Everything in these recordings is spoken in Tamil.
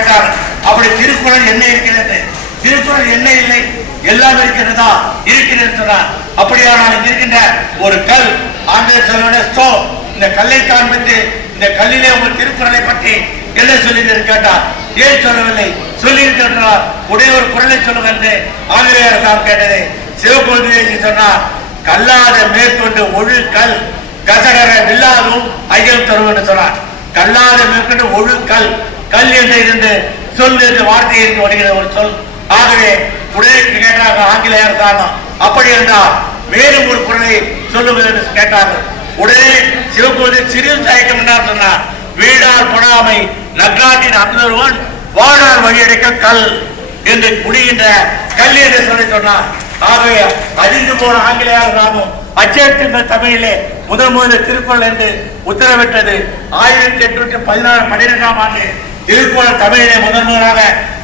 கேட்டார். அப்படி திருக்குறள் என்ன இருக்கிறது? திருக்குறள் என்ன இல்லை? எல்லாம் இருக்கிறதா? இருக்கிறதா சொன்னார். அப்படியானால் இருக்கின்ற ஒரு கல். ஆங்கில ஸ்டோ இந்த கல்லை காண்பித்து இந்த கல்லிலே உங்கள் திருக்குறளை பற்றி என்ன சொல்லிட்டு கேட்டார்? ஏன் சொல்லவில்லை? சொல்லி இருக்கின்றார் உடைய ஒரு குரலை சொல்லுங்க என்று ஆங்கிலேய அரசாங்கம் கேட்டது. சிவகோதிரி சொன்னார் கல்லாத மேற்கொண்டு ஒழு கல் கசகர வில்லாதும் ஐயம் தருவன்னு சொன்னார். கல்லாத மேற்கொண்டு ஒழு கல் கல் என்று இருந்து சொல் என்று வார்த்தை என்று வருகிற ஒரு சொல். ஆகவே உடனே கேட்டாங்க ஆங்கிலேய அரசாங்கம் அப்படி என்றால் மேலும் ஒரு குரலை சொல்லுங்கள் என்று கேட்டார்கள். உடனே சிவகோதி சிறு தயக்கம் என்றார் சொன்னார். வீடார் பொடாமை நக்காட்டின் அந்தருவன் வாழார் வழியடைக்க கல் என்று முடிகின்ற கல் என்று சொல்லி சொன்னார். ஆகவே அழிந்து போன ஆங்கிலேயர் நாமும் அச்சேற்ற தமிழிலே முதல் முதல் திருக்குறள் என்று உத்தரவிட்டது. ஆயிரத்தி எட்நூற்றி பதினாறு பன்னிரெண்டாம் ஆண்டு திருக்குறள் தமிழிலே முதன்முதலாக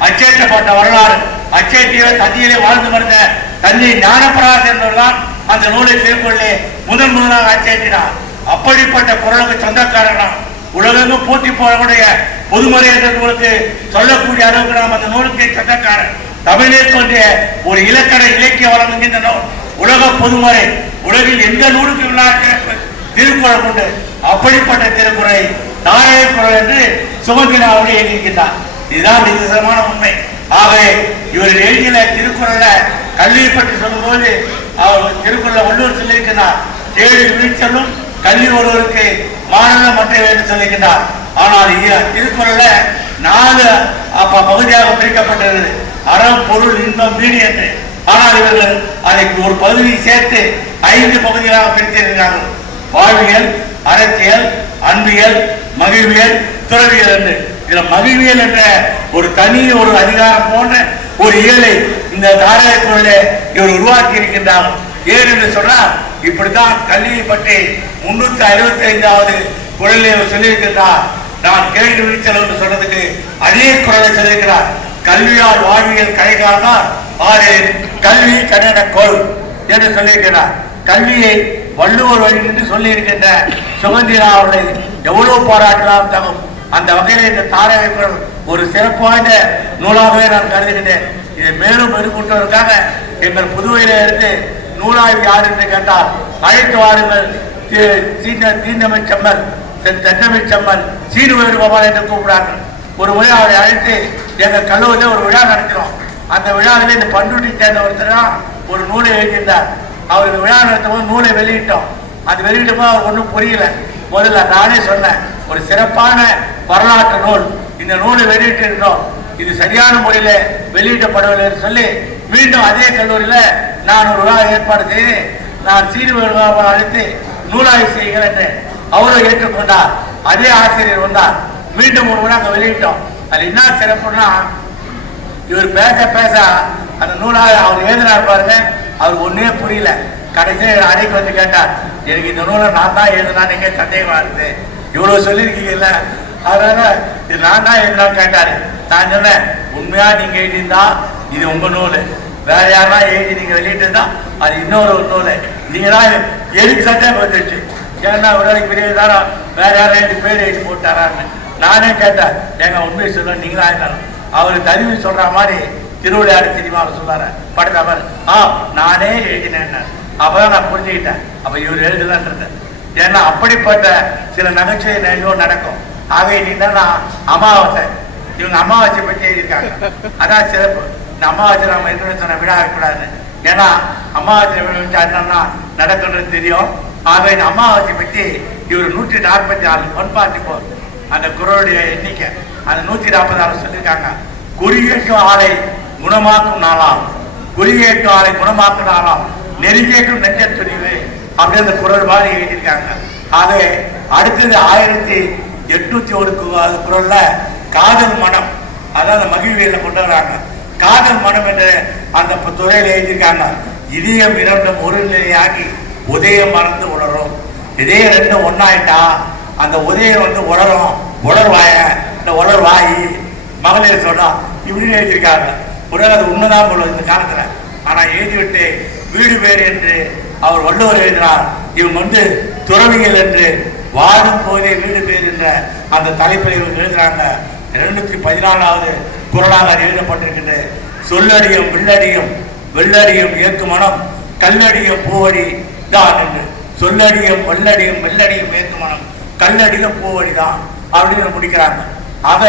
அச்சேற்றப்பட்ட வரலாறு. அச்சேற்றியில தண்ணியிலே வாழ்ந்து வந்த தண்ணி ஞானப்பிரகாசம் என்பவர்தான் அந்த நூலை திருக்குறளே முதன் முதலாக அச்சேற்றினார். அப்படிப்பட்ட குரலுக்கு சொந்தக்காரனாம் உலகெங்கும் போட்டி போடக்கூடிய பொதுமறை என்ற நூலுக்கு சொல்லக்கூடிய அளவுக்கு நாம் அந்த நூலுக்கு சொந்தக்காரன் தமிழே தோன்றிய ஒரு இலக்கண இலக்கிய வளம் என்கின்ற நூல். உலக பொதுமறை. உலகில் எந்த நூலுக்கு திருக்குறள் கொண்டு அப்படிப்பட்ட திருக்குறளை தாரக குரல் என்று சுமந்திராவோடு எழுதியிருக்கிறார் இதுதான் நிதர்சனமான உண்மை. ஆகவே இவர் எழுதிய திருக்குறள கல்வியை பற்றி சொல்லும்போது அவர் திருக்குறள வள்ளுவர் சொல்லியிருக்கிறார் ஏழு விழிச்சலும் கல்வி ஒருவருக்கு மாநில மற்ற வேண்டும் சொல்லியிருக்கிறார் ஆனால் இ- திருக்குறள்ல நாலு அப்ப பகுதியாக பிரிக்கப்பட்டிருக்கிறது. அறம் பொருள் இன்பம் வீடு என்று. ஆனால் இவர்கள் அதை ஒரு பகுதியை சேர்த்து ஐந்து பகுதிகளாக பிரித்திருக்கிறார்கள். வாழ்வியல் அரசியல் அன்பியல் மகிழ்வியல் துறவியல் என்று இதுல மகிழ்வியல் என்ற ஒரு தனி ஒரு அதிகாரம் போன்ற ஒரு இயலை இந்த தாராயத்துறையிலே இவர் உருவாக்கி இருக்கின்றார் ஏன் என்று சொன்னால் இப்படித்தான் கல்வியை பற்றி முன்னூத்தி அறுபத்தி ஐந்தாவது குரலில் இவர் சொல்லியிருக்கின்றார். நான் கேள்வி விழிச்சல் என்று சொன்னதுக்கு அதே குரலை சொல்லியிருக்கிறார். கல்வியால் வாழ்வியல் கலைகாலனால் ஆறு கல்வி கண்ணன கொள் என்று சொல்லியிருக்கிறார். கல்வியை வள்ளுவர் வழி என்று சொல்லியிருக்கின்ற சுமந்திரா சுகந்திரா அவர்களை எவ்வளவு பாராட்டலாம் தகும்? அந்த வகையில் இந்த தாரக குரல் ஒரு சிறப்பு வாய்ந்த நூலாகவே நான் கருதுகின்றேன். இதை மேலும் எதிர்கொண்டவருக்காக எங்கள் புதுவையில இருந்து நூலாய்வு யார் என்று கேட்டால் அழைத்து வாருங்கள். தீண்டமை செம்மல் தென் செம்மல் சீனு வேணுகோபால் என்று கூப்பிடுறார்கள். ஒரு முறை அவரை அழைத்து எங்கள் கல்லூரியில் ஒரு விழா நடத்தினோம். அந்த விழாவில் இந்த பண்ருட்டி சேர்ந்த ஒருத்தர் தான் ஒரு நூலை எழுதியிருந்தார். அவருக்கு விழா நடத்தும் போது நூலை வெளியிட்டோம். அது வெளியிட்டப்போ போது அவர் ஒன்றும் புரியல. முதல்ல நானே சொன்னேன் ஒரு சிறப்பான வரலாற்று நூல். இந்த நூலை வெளியிட்டு இருந்தோம். இது சரியான முறையில வெளியிடப்படவில்லை என்று சொல்லி மீண்டும் அதே கல்லூரியில நான் ஒரு விழா ஏற்பாடு செய்து நான் சீர்வேடுவாக அழைத்து நூலாய்வு செய்கிறேன் என்று அவரும் ஏற்றுக்கொண்டார் அதே ஆசிரியர் வந்தார். மீண்டும் ஒரு விழா அங்கே வெளியிட்டோம். அது என்ன சிறப்புன்னா இவர் பேச பேச அந்த நூலாக அவர் எழுதினார் பாருங்க. அவர் ஒன்றே புரியல. கடைசியில் அடைக்கு வந்து கேட்டார் எனக்கு இந்த நூலை நான் தான் எழுதினா நீங்க சந்தேகமா இருக்கு இவ்வளவு சொல்லியிருக்கீங்கல்ல? அதனால இது நான் தான் எழுதினான்னு கேட்டாரு. நான் சொன்னேன் உண்மையா நீங்க எழுதியிருந்தா? இது உங்க நூல். வேற யாரா எழுதி நீங்க வெளியிட்டிருந்தா அது இன்னொரு ஒரு நூல். நீங்க தான் எழுதி சந்தேகம் வந்துருச்சு ஏன்னா ஒரு நாளைக்கு பெரிய தாரா வேற யாரும் எழுதி பேர் எழுதி போட்டாரான்னு. நானே கேட்டேன் எங்க உண்மையை சொல்ல நீங்களா இருந்தாலும் அவர் தருவி சொல்ற மாதிரி திருவிளையாடு சினிமாவில் சொல்லாரு படத்தை அவர் ஆ நானே எழுதினேன் அப்பதான் நான் புரிஞ்சுக்கிட்டேன். அப்ப இவர் எழுதலன்றது. ஏன்னா அப்படிப்பட்ட சில நகைச்சுவை நிகழ்வு நடக்கும். ஆகவே இன்னைக்கு அமாவாசை இவங்க அமாவாசை பற்றி எழுதியிருக்காங்க. அதான் சிறப்பு. இந்த அமாவாசை நம்ம இருக்கணும்னு சொன்ன விழா இருக்கக்கூடாது. ஏன்னா அமாவாசை என்னன்னா நடக்குன்றது தெரியும். ஆகவே இந்த அமாவாசை பற்றி இவர் நூற்றி நாற்பத்தி நாலு ஒன் போர் அந்த குரலுடைய எண்ணிக்கை. அந்த நூற்றி நாற்பது ஆறு சொல்லியிருக்காங்க. குறியேற்றும் ஆளை குணமாக்கும் நாளாம். குறியேற்றும் ஆளை குணமாக்கும் நாளாம். நெருங்கேற்றும் நெஞ்ச துணிவு அப்படி அந்த குரல் மாதிரி எழுதியிருக்காங்க. ஆகவே அடுத்தது ஆயிரத்தி எட்நூத்தி ஒரு குரல்ல காதல் மனம். அதாவது மகிழ்வியல கொண்டு வராங்க காதல் மனம் என்ற அந்த துறையில் துறையில எழுதியிருக்காங்க. இதயம் இரண்டும் ஒரு நிலையாகி உதயம் மறந்து உணரும். இதே ரெண்டும் ஒன்னாயிட்டா அந்த உதயம் வந்து உணரும். உணர்வாய இந்த உணர்வாயி மகளிர் சொன்னா இப்படின்னு எழுதியிருக்காங்க. உடல் அது உண்மைதான் போல இந்த காலத்துல. ஆனா எழுதிவிட்டு வீடு பேர் என்று அவர் வள்ளுவர் எழுதினார் இவங்க வந்து துறவிகள் என்று வாழும் போதே வீடு பேர் என்ற அந்த தலைப்பில் இவங்க எழுதுறாங்க. இருநூத்தி பதினாலாவது குரலாக எழுதப்பட்டிருக்கின்றது. சொல்லடியும் வில்லடியும் வெள்ளடியும் ஏற்கும் மனம் கல்லடியும் பூவடி தான் என்று. சொல்லடியும் வெள்ளடியும் வெள்ளடியும் ஏற்கும் மனம் கல்லடியும் பூவடி தான் அப்படின்னு முடிக்கிறாங்க. அவ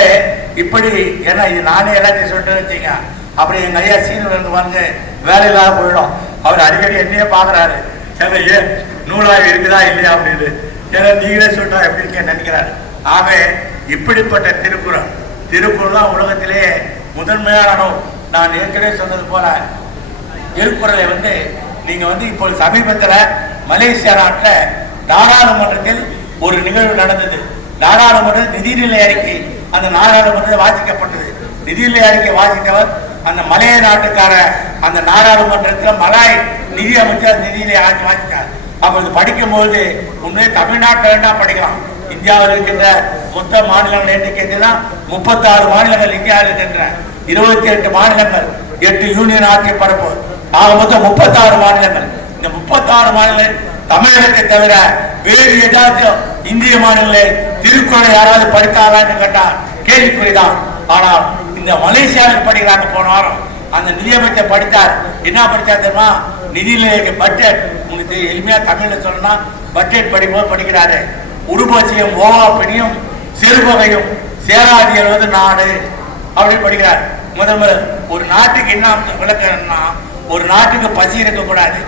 இப்படி ஏன்னா இது நானே எல்லாத்தையும் சொல்லிட்டு வச்சீங்க அப்படி எங்க ஐயா சீனியர் வந்து வந்து வேலை இல்லாத போயிடும். அவர் அடிக்கடி என்னையே பாக்குறாரு ஏன்னா ஏன்? நூலாக இருக்குதா இல்லையா? அப்படின்னு. ஏன்னா நீங்களே சொல்லிட்டா எப்படி இருக்கேன்னு நினைக்கிறாரு. ஆக இப்படிப்பட்ட திருக்குறள் திருக்குறள் தான் உலகத்திலே முதன்மையான நான் ஏற்கனவே சொன்னது போல திருக்குறளை வந்து நீங்க வந்து இப்போ சமீபத்தில் மலேசியா நாட்டில் நாடாளுமன்றத்தில் ஒரு நிகழ்வு நடந்தது. நாடாளுமன்ற நிதிநிலை அறிக்கை அந்த நாடாளுமன்றத்தில் வாசிக்கப்பட்டது. நிதிநிலை அறிக்கை வாசித்தவர் அந்த மலைய நாட்டுக்கார அந்த நாடாளுமன்றத்தில் மலாய் நிதி அமைச்சர் நிதியிலே ஆட்சி வாசித்தார் அப்போ இது படிக்கும்போது உண்மையே தமிழ்நாட்டில் வேண்டாம் படிக்கலாம். இந்தியாவில் இருக்கின்ற மொத்த மாநிலங்கள் எண்ணிக்கைன்னா முப்பத்தாறு மாநிலங்கள் இந்தியாவில் இருக்கின்ற இருபத்தி எட்டு மாநிலங்கள் எட்டு யூனியன் ஆட்சி பரப்பு. ஆக மொத்தம் முப்பத்தாறு மாநிலங்கள். இந்த முப்பத்தாறு மாநில தமிழகத்தை தவிர வேறு ஏதாச்சும் இந்திய மாநில திருக்குறளை யாராவது படித்தாரான்னு கேட்டா கேள்விக்குறிதான். ஆனால் இந்த மலேசியாவில் படிக்கிறாங்க போன வாரம். அந்த நிதியமைச்சர் படித்தார். என்ன படிச்சார் தெரியுமா? நிதியில பட்ஜெட் உங்களுக்கு எளிமையா தமிழ்ல சொல்லணும்னா பட்ஜெட் படிக்கும்போது படிக்கிறாரு. உடுபசியும் ஓவா பிணியும் சிறுபகையும் சேராதியல் வந்து நாடு அப்படின்னு படிக்கிறார். முதல் முதல் ஒரு நாட்டுக்கு என்ன அர்த்தம் விளக்கம்னா ஒரு நாட்டுக்கு பசி இருக்கக்கூடாது.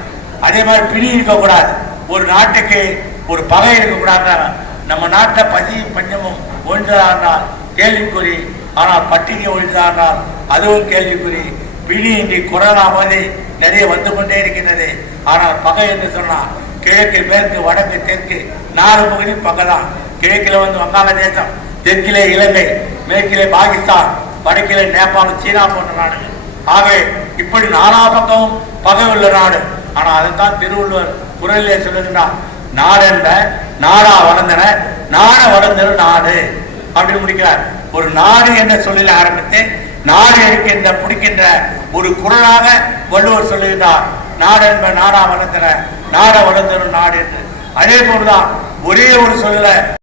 அதே மாதிரி பிணி இருக்கக்கூடாது. ஒரு நாட்டுக்கு ஒரு பகை இருக்கக்கூடாது நம்ம நாட்டில் பசியும் பஞ்சமும் ஒழிந்ததானால் கேள்விக்குறி ஆனால் பட்டினி ஒழிந்ததானால் அதுவும் கேள்விக்குறி. பிணி இன்றி கொரோனா மாதிரி நிறைய வந்து கொண்டே இருக்கின்றது. ஆனால் பகை என்று சொன்னால் கிழக்கு மேற்கு வடக்கு தெற்கு நாலு பகுதி பகை கிழக்கில் வந்து வங்காளதேசம் தெற்கிலே இலங்கை மேற்கிலே பாகிஸ்தான் வடக்கிலே நேபாளம் சீனா போன்ற நாடுகள். ஆகவே இப்படி நாலா பக்கமும் பகை உள்ள நாடு. ஆனா அதைத்தான் திருவள்ளுவர் குரலிலே சொல்லுகின்றார். நாடென்ற நாடா வளர்ந்தன நாட வளர்ந்தன நாடு. அப்படின்னு முடிக்கிறார். ஒரு நாடு என்ற சொல்லில் ஆரம்பித்து நாடு இருக்கின்ற பிடிக்கின்ற ஒரு குரலாக வள்ளுவர் சொல்லுகிறார் நாடு என்ப நாடா வளர்ந்தன நாட வளர்ந்தன நாடு என்று. அதே போலதான் ஒரே ஒரு சொல்ல